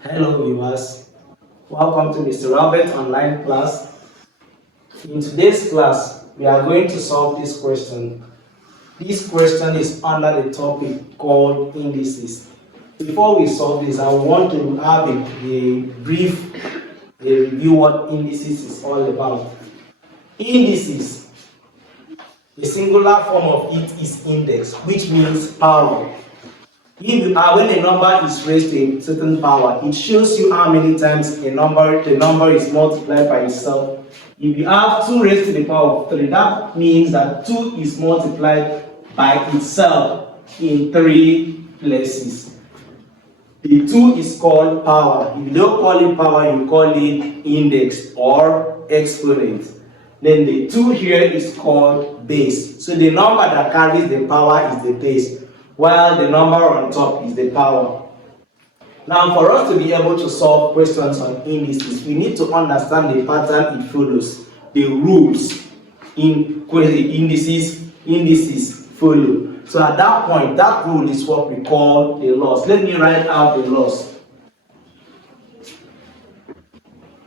Hello viewers, welcome to Mr. Robert online class. In today's class, we are going to solve this question. This question is under the topic called indices. Before we solve this, I want to have a brief review what indices is all about. Indices, the singular form of it is index, which means power. When a number is raised to a certain power, it shows you how many times the number is multiplied by itself. If you have 2 raised to the power of 3, that means that 2 is multiplied by itself in 3 places. The 2 is called power. If you don't call it power, you call it index or exponent. Then the 2 here is called base. So the number that carries the power is the base, while the number on top is the power. Now, for us to be able to solve questions on indices, we need to understand the pattern it follows, the rules in indices follow. So at that point, that rule is what we call the laws. Let me write out the laws.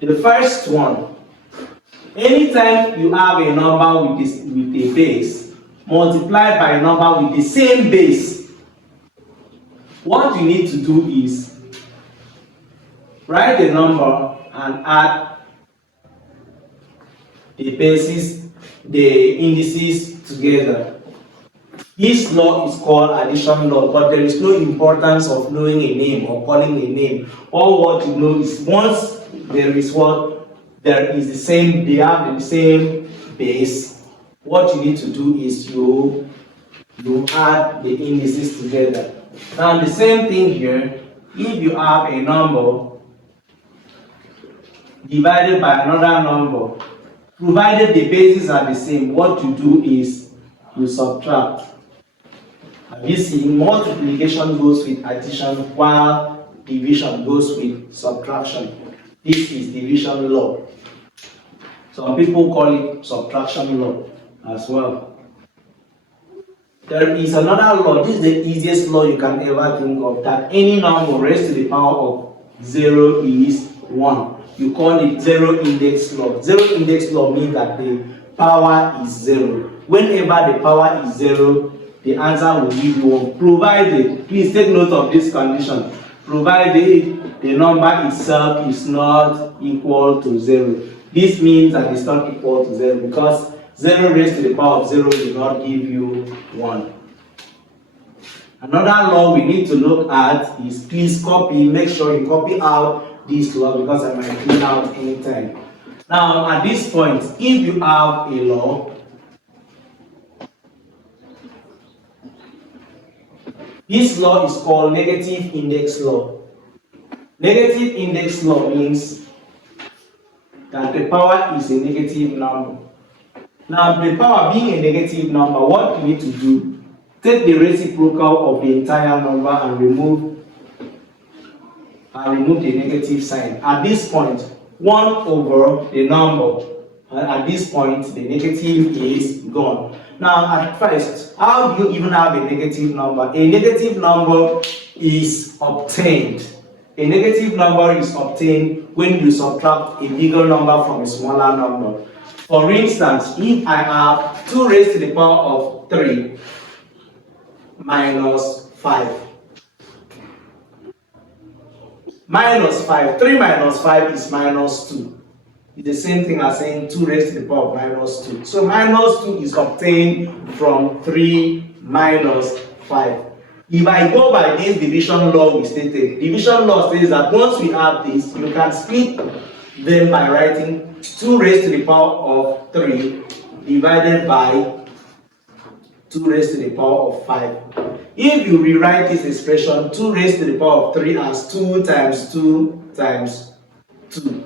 The first one, anytime you have a number with a base multiplied by a number with the same base, what you need to do is write the number and add the bases, the indices together. This law is called addition law, but there is no importance of knowing a name or calling a name. All what you know is once they have the same base, what you need to do is you add the indices together. Now the same thing here, if you have a number divided by another number, provided the bases are the same, what you do is you subtract. Have you seen multiplication goes with addition while division goes with subtraction? This is division law. Some people call it subtraction law as well. There is another law. This is the easiest law you can ever think of, that any number raised to the power of 0 is 1. You call it zero index law. Zero index law means that the power is 0. Whenever the power is 0, the answer will give you 1. Provided, please take note of this condition, provided the number itself is not equal to 0. This means that it's not equal to 0 because 0 raised to the power of 0 will not give you 1. Another law we need to look at is, please make sure you copy out this law because I might clean out anytime. Now at this point, if you have a law, this law is called negative index law. Negative index law means that the power is a negative number. Now, the power being a negative number, what you need to do, take the reciprocal of the entire number and remove the negative sign. At this point, 1 over the number, at this point, the negative is gone. Now, at first, how do you even have a negative number? A negative number is obtained. A negative number is obtained when you subtract a bigger number from a smaller number. For instance, if I have 2 raised to the power of 3 minus 5. Minus 5. 3 minus 5 is minus 2. It's the same thing as saying 2 raised to the power of minus 2. So minus 2 is obtained from 3 minus 5. If I go by this division law we stated, division law says that once we have this, you can split them by writing 2 raised to the power of 3 divided by 2 raised to the power of 5. If you rewrite this expression, 2 raised to the power of 3 as 2 times 2 times 2.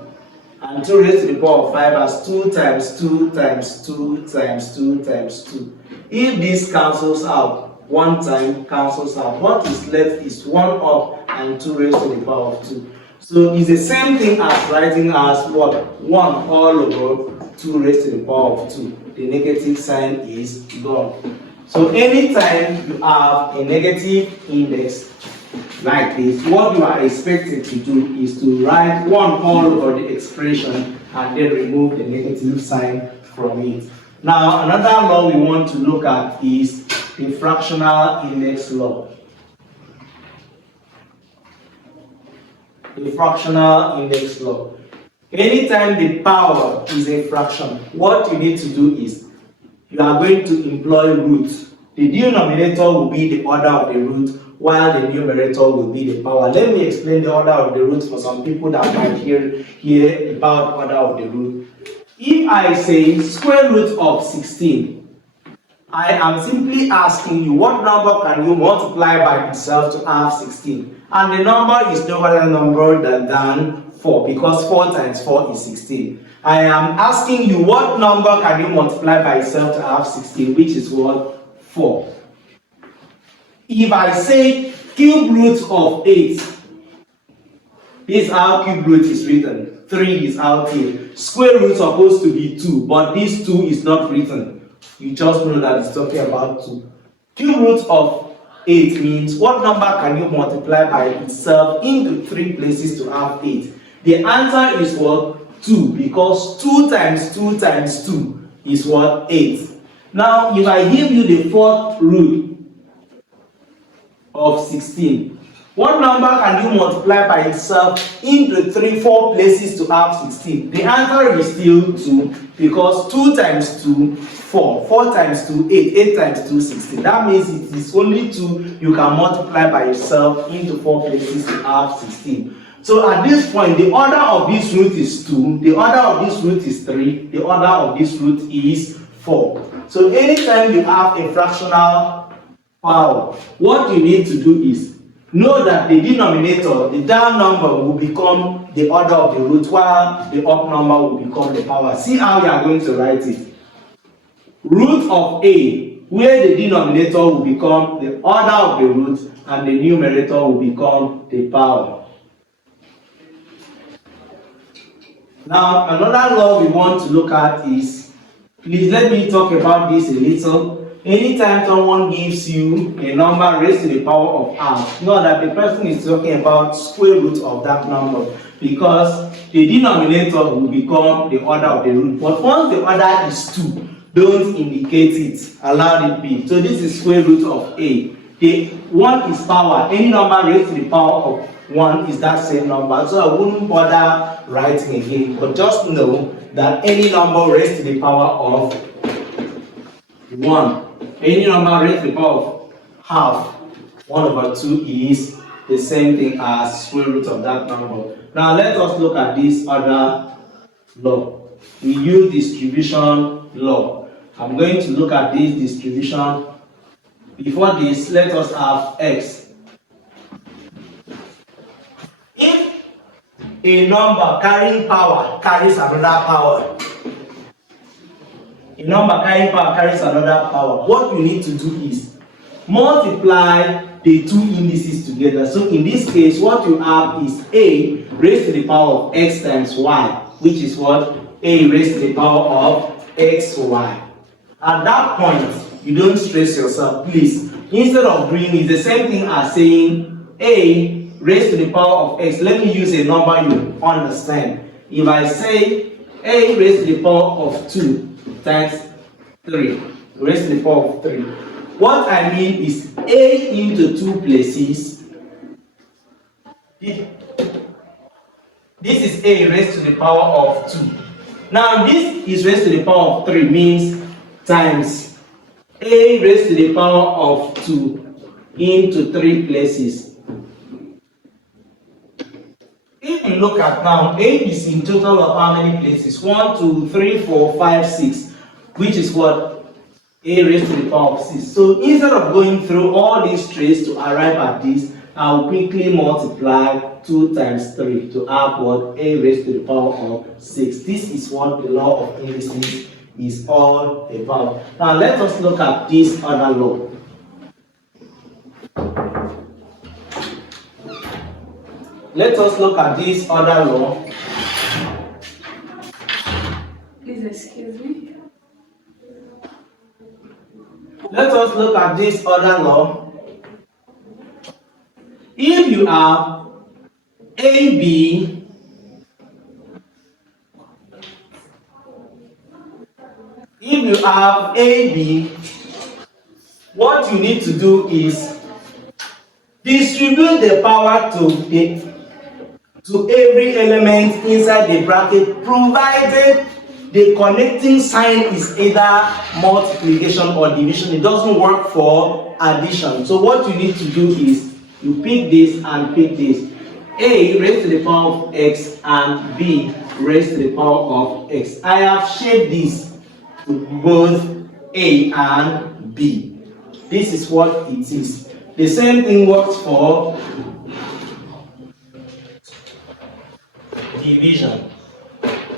And 2 raised to the power of 5 as 2 times 2 times 2 times 2 times 2. If this cancels out, 1 time cancels out, what is left is 1 up and 2 raised to the power of 2. So it's the same thing as writing as what? 1 all over 2 raised to the power of 2. The negative sign is gone. So anytime you have a negative index like this, what you are expected to do is to write 1 all over the expression and then remove the negative sign from it. Now, another law we want to look at is the fractional index law. The fractional index law. Anytime the power is a fraction, what you need to do is you are going to employ root. The denominator will be the order of the root, while the numerator will be the power. Let me explain the order of the root for some people that might hear about order of the root. If I say square root of 16, I am simply asking you what number can you multiply by itself to have 16? And the number is no other number than 4, because 4 times 4 is 16. I am asking you what number can you multiply by itself to have 16, which is what? 4. If I say cube root of 8, this is how cube root is written. 3 is out here. Square root is supposed to be 2, but this 2 is not written. You just know that it's talking about 2. Cube root of 8 means what number can you multiply by itself into 3 places to have 8? The answer is what? 2, because 2 times 2 times 2 is what? 8. Now, if I give you the 4th root of 16, what number can you multiply by itself into 4 places to have 16? The answer is still 2, because 2 times 2, 4. 4 times 2, 8. 8 times 2, 16. That means it is only 2 you can multiply by yourself into 4 places to have 16. So at this point, the order of this root is 2, the order of this root is 3, the order of this root is 4. So anytime you have a fractional power, what you need to do is know that the denominator, the down number, will become the order of the root, while the up number will become the power. See how you are going to write it. Root of a, where the denominator will become the order of the root and the numerator will become the power. Now, another law we want to look at is, please let me talk about this a little. Anytime someone gives you a number raised to the power of half, know that the person is talking about square root of that number, because the denominator will become the order of the root. But once the order is 2, don't indicate it, allow it be. So this is square root of a. The 1 is power. Any number raised to the power of 1 is that same number. So I wouldn't bother writing again, but just know that any number raised to the power of 1, any number raised to the power of half, 1 over 2 is the same thing as square root of that number. Now let us look at this other law. We use distribution law. I'm going to look at this distribution. Before this, let us have x. If a number carrying power carries another power, a number carrying power carries another power, what we need to do is multiply the 2 indices together. So in this case, what you have is a raised to the power of x times y, which is what? A raised to the power of xy. At that point, you don't stress yourself, please. Instead of doing it, the same thing as saying a raised to the power of x. Let me use a number you understand. If I say a raised to the power of 2 times 3 raised to the power of 3, what I mean is a into 2 places. This is a raised to the power of 2. Now this is raised to the power of 3, means times a raised to the power of 2 into 3 places. If you look at now, a is in total of how many places? 1, 2, 3, 4, 5, 6, which is what? A raised to the power of 6. So instead of going through all these trays to arrive at this, I'll quickly multiply 2 times 3 to have what? A raised to the power of 6. This is what the law of indices is all about. Now let us look at this other law. Let us look at this other law. Please excuse me. Let us look at this other law. If you have AB, what you need to do is distribute the power to every element inside the bracket, provided the connecting sign is either multiplication or division. It doesn't work for addition. So what you need to do is you pick this and pick this. A raised to the power of x and b raised to the power of x. I have shaped this to both a and b. This is what it is. The same thing works for division.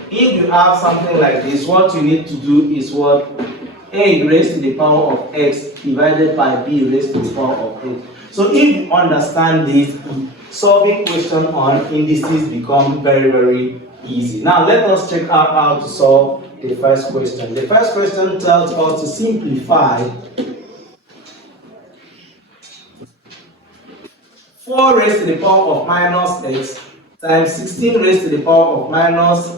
If you have something like this, what you need to do is what? A raised to the power of x divided by b raised to the power of x. So if you understand this, solving question on indices become very, very easy. Now let us check out how to solve the first question. The first question tells us to simplify 4 raised to the power of minus x times 16 raised to the power of minus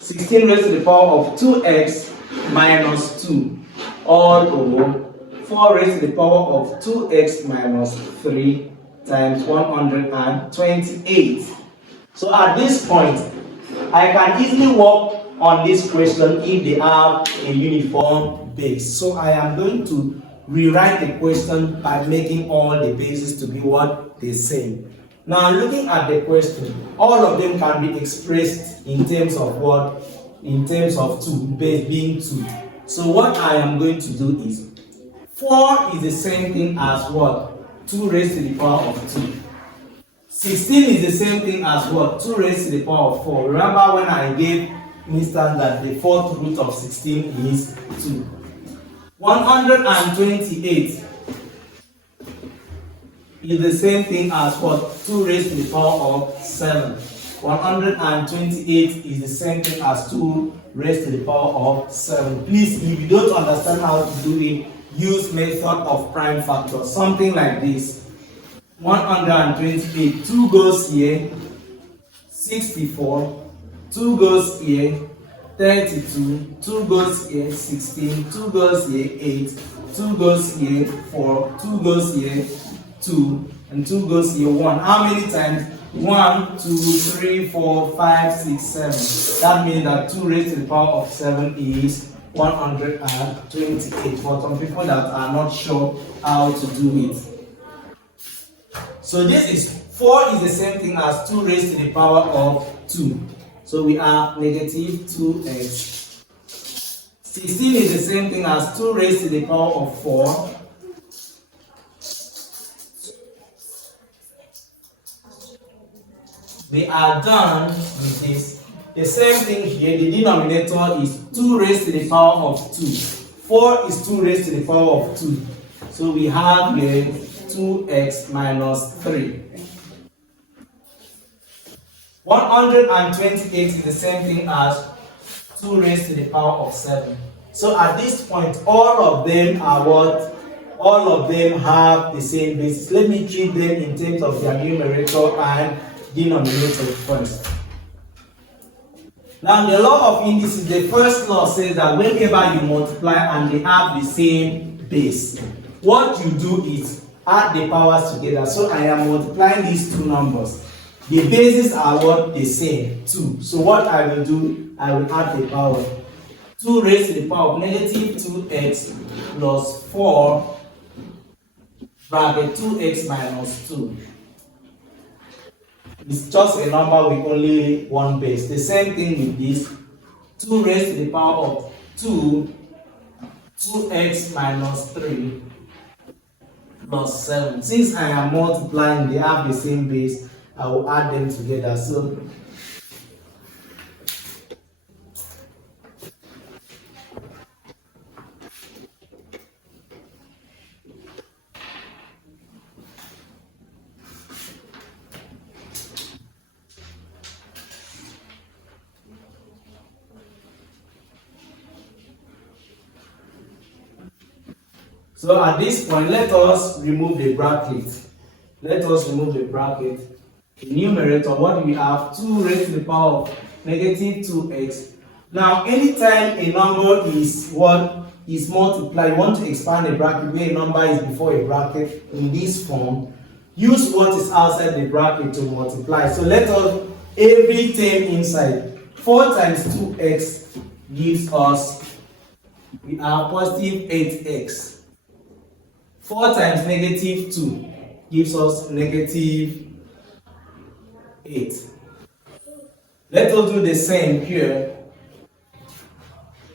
16 raised to the power of 2x minus 2 all over 4 raised to the power of 2x minus 3 times 128. So at this point, I can easily work on this question if they have a uniform base. So I am going to rewrite the question by making all the bases to be what? The same. Now looking at the question, all of them can be expressed in terms of what? In terms of 2, base being 2. So what I am going to do is 4 is the same thing as what? 2 raised to the power of 2. 16 is the same thing as what? 2 raised to the power of 4. Remember when I gave instance that the fourth root of 16 is 2. 128 is the same thing as what? 2 raised to the power of 7. 128 is the same thing as 2 raised to the power of 7. Please, if you don't understand how to do it, use method of prime factor. Something like this. 128, 2 goes here, 64, 2 goes here, 32, 2 goes here, 16, 2 goes here, 8, 2 goes here, 4, 2 goes here, 2, and 2 goes here, 1. How many times? 1, 2, 3, 4, 5, 6, 7. That means that 2 raised to the power of 7 is 128. For some people that are not sure how to do it. So this is 4 is the same thing as 2 raised to the power of 2. So we have negative 2x. 16 is the same thing as 2 raised to the power of 4. They are done with this. The same thing here, the denominator is 2 raised to the power of 2. 4 is 2 raised to the power of 2. So we have here 2x minus 3. 128 is the same thing as 2 raised to the power of 7. So at this point, all of them are what? All of them have the same basis. Let me treat them in terms of their numerator and denominator first. Now, the law of indices, the first law says that whenever you multiply and they have the same base, what you do is add the powers together. So I am multiplying these two numbers. The bases are what? The same, 2. So what I will do, I will add the power. 2 raised to the power of negative 2x plus 4 bracket 2x minus 2. It's just a number with only one base. The same thing with this. 2 raised to the power of 2, 2x minus 3 plus 7. Since I am multiplying, they have the same base, I will add them together. So at this point, let us remove the bracket. Let us remove the bracket. The numerator, what do we have? 2 raised to the power of negative 2x. Now, anytime a number is what is multiplied, you want to expand a bracket where a number is before a bracket in this form, use what is outside the bracket to multiply. So let us, every term inside, 4 times 2x gives us, we have positive 8x. 4 times negative 2 gives us negative 8. Let us do the same here.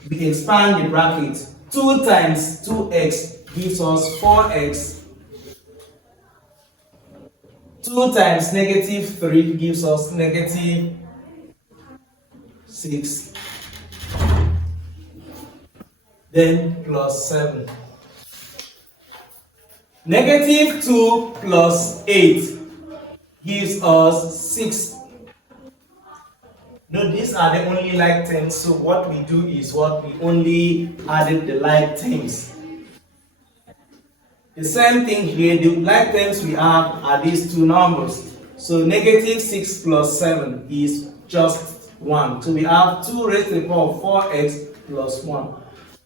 We expand the bracket. 2 times 2x gives us 4x. 2 times negative 3 gives us negative 6. Then plus 7. Negative 2 plus 8 gives us 6. No, these are the only like terms, so what we do is what we only added the like terms. The same thing here, the like terms we have are these two numbers. So negative 6 plus 7 is just 1. So we have 2 raised to the power of 4x plus 1.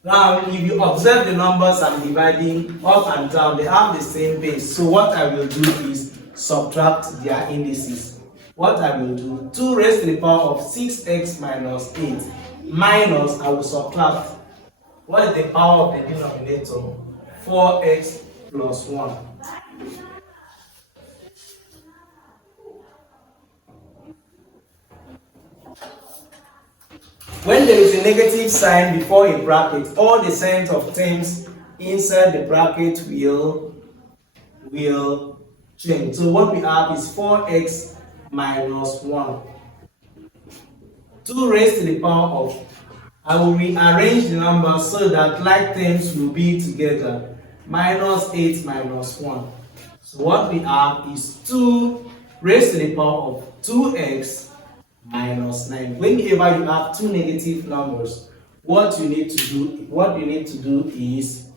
Now, if you observe the numbers I'm dividing up and down, they have the same base. So what I will do is subtract their indices. What I will do, 2 raised to the power of 6x minus 8 minus, I will subtract, what is the power of the denominator? 4x plus 1. When there is a negative sign before a bracket, all the signs of terms inside the bracket will change. So what we have is 4x minus 1. 2 raised to the power of, I will rearrange the numbers so that like terms will be together. Minus 8 minus 1. So what we have is 2 raised to the power of 2x minus 9. Whenever you have two negative numbers, what you need to do is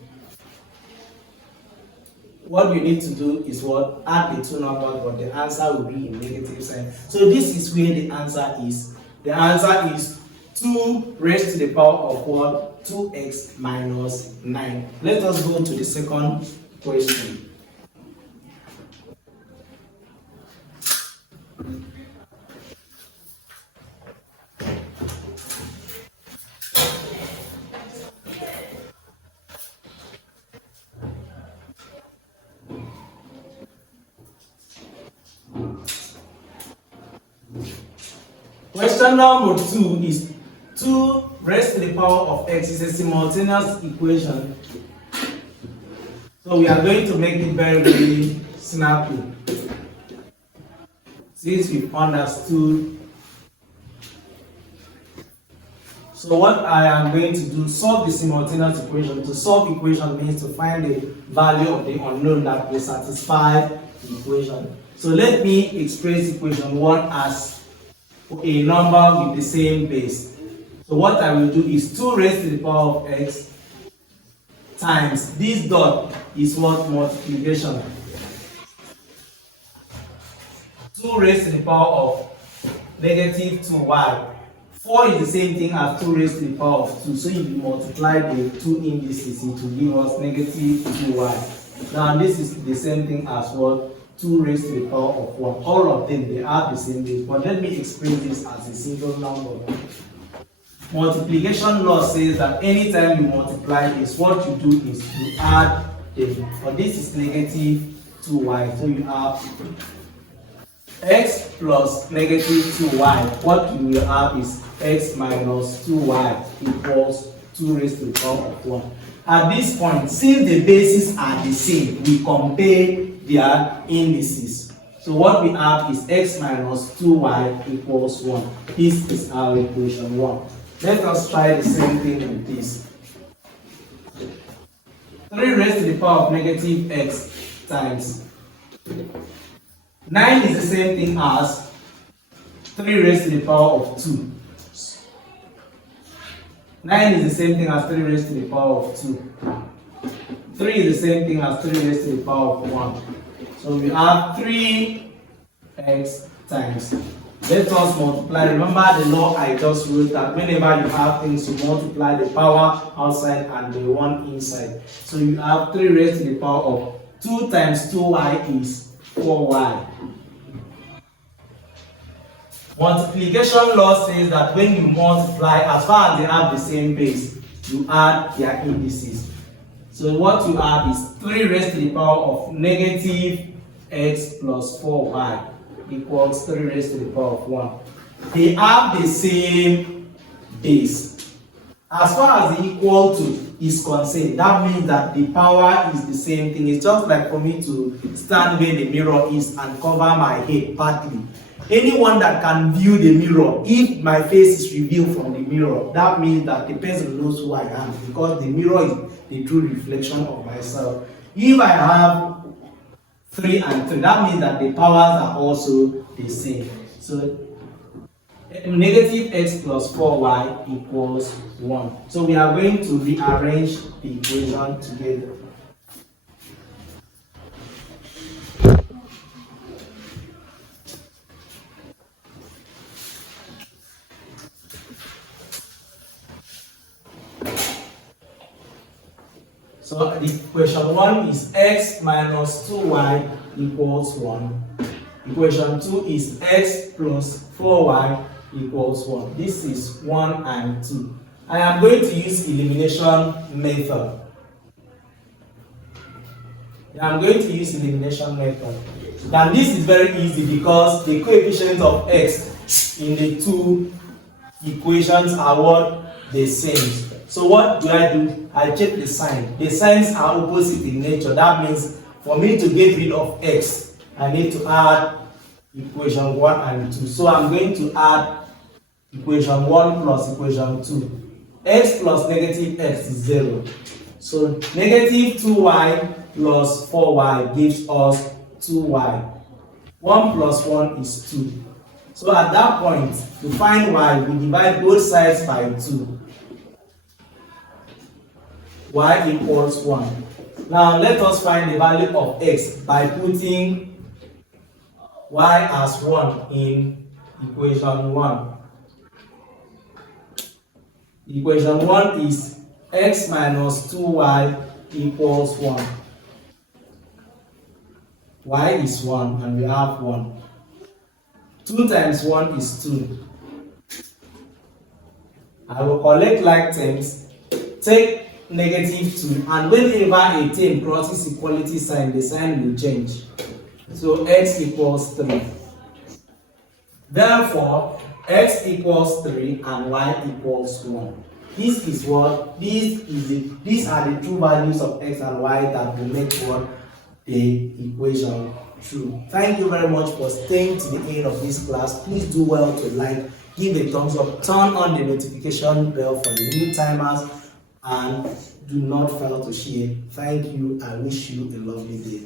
what? Add the two numbers, but the answer will be in negative sign. So this is where the answer is. The answer is 2 raised to the power of what? 2x minus 9. Let us go to the second question. Question number 2 is 2 raised to the power of x is a simultaneous equation. So we are going to make it very, very snappy. Since we've understood. So what I am going to do, solve the simultaneous equation. To solve equation means to find the value of the unknown that will satisfy the equation. So let me express equation 1 as a number with the same base. So what I will do is 2 raised to the power of x times this dot is what? Multiplication. 2 raised to the power of negative 2y. 4 is the same thing as 2 raised to the power of 2. So if you multiply the two indices, it will give us negative 2y. Now this is the same thing as what? 2 raised to the power of 1. All of them, they are the same base. But let me explain this as a single number. Multiplication law says that anytime you multiply this, what you do is you add them. But this is negative 2y. So you have x plus negative 2y. What you will have is x minus 2y equals 2 raised to the power of 1. At this point, since the bases are the same, we compare their indices. So what we have is x minus 2y equals 1. This is our equation 1. Let us try the same thing with this. 3 raised to the power of negative x times 9 is the same thing as 3 raised to the power of 2. 9 is the same thing as 3 raised to the power of 2. 3 is the same thing as 3 raised to the power of 1. So we have 3x times. Let us multiply. Remember the law I just wrote, that whenever you have things, you multiply the power outside and the one inside. So you have 3 raised to the power of 2 times 2y is 4y. Multiplication law says that when you multiply, as far as they have the same base, you add their indices. So what you have is 3 raised to the power of negative x plus 4y equals 3 raised to the power of 1. They have the same base. As far as the equal to is concerned, that means that the power is the same thing. It's just like for me to stand where the mirror is and cover my head partly. Anyone that can view the mirror, if my face is revealed from the mirror, that means that the person knows who I am, because the mirror is the true reflection of myself. If I have 3 and 3, that means that the powers are also the same. So negative x plus 4y equals 1. So we are going to rearrange the equation together. So the equation 1 is x minus 2y equals 1. Equation 2 is x plus 4y equals 1. This is 1 and 2. I am going to use elimination method. And this is very easy because the coefficients of x in the two equations are what? The same. So what do? I check the sign. The signs are opposite in nature. That means for me to get rid of x, I need to add equation 1 and 2. So I'm going to add equation 1 plus equation 2. X plus negative x is 0. So negative 2y plus 4y gives us 2y. 1 plus 1 is 2. So at that point, to find y, we divide both sides by 2. Y equals 1. Now let us find the value of x by putting y as 1 in equation 1. Equation 1 is x minus 2y equals 1. Y is 1 and we have 1. 2 times 1 is 2. I will collect like terms, take negative 2, and whenever a term crosses equality sign, the sign will change. So x equals 3. Therefore, x equals 3 and y equals 1. This is what? These are the true values of x and y that will make what? The equation true. Thank you very much for staying to the end of this class. Please do well to like, give a thumbs up, turn on the notification bell for the new timers, and do not fail to share. Thank you. I wish you a lovely day.